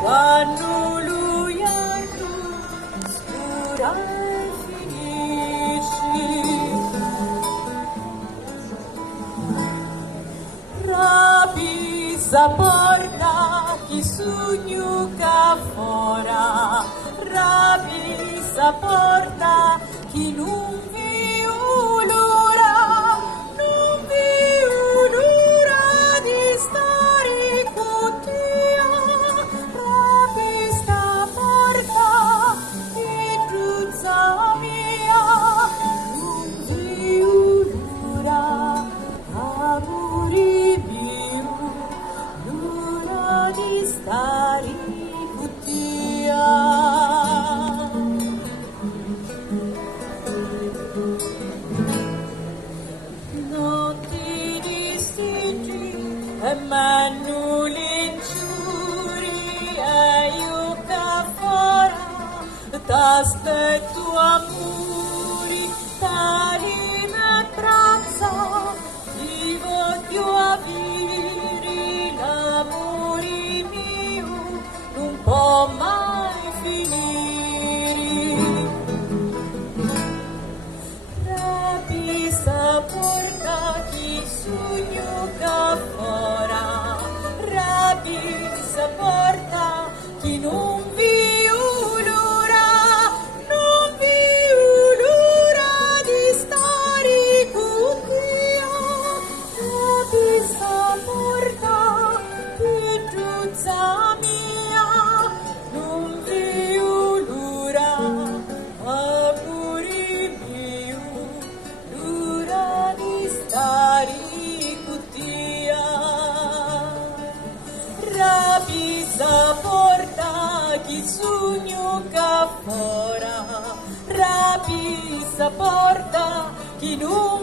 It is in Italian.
quando lui è tu, scura e finisci. Rabi sa porta chi sogno ca fora, rabi sa porta chi non viu l'ora, non viu l'ora di stare con te. Rabi sta porta che tu mia, non viu l'ora, amore mio, l'ora di stare con te. Notti distinti e manu l'inciuri e io che fora t'aspetto amori tali me pranza ti voglio avere l'amore mio non può mai finire. Rabi sa porta chi sogno ca fora, rabi sa porta chi non viu l'ora, non viu l'ora di stare con te. Rabi sa porta che tu mia, non viu l'ora, amore mio, l'ora di stare con te. Rabi sa porta chi sogno ca fora, rabi sa porta chi non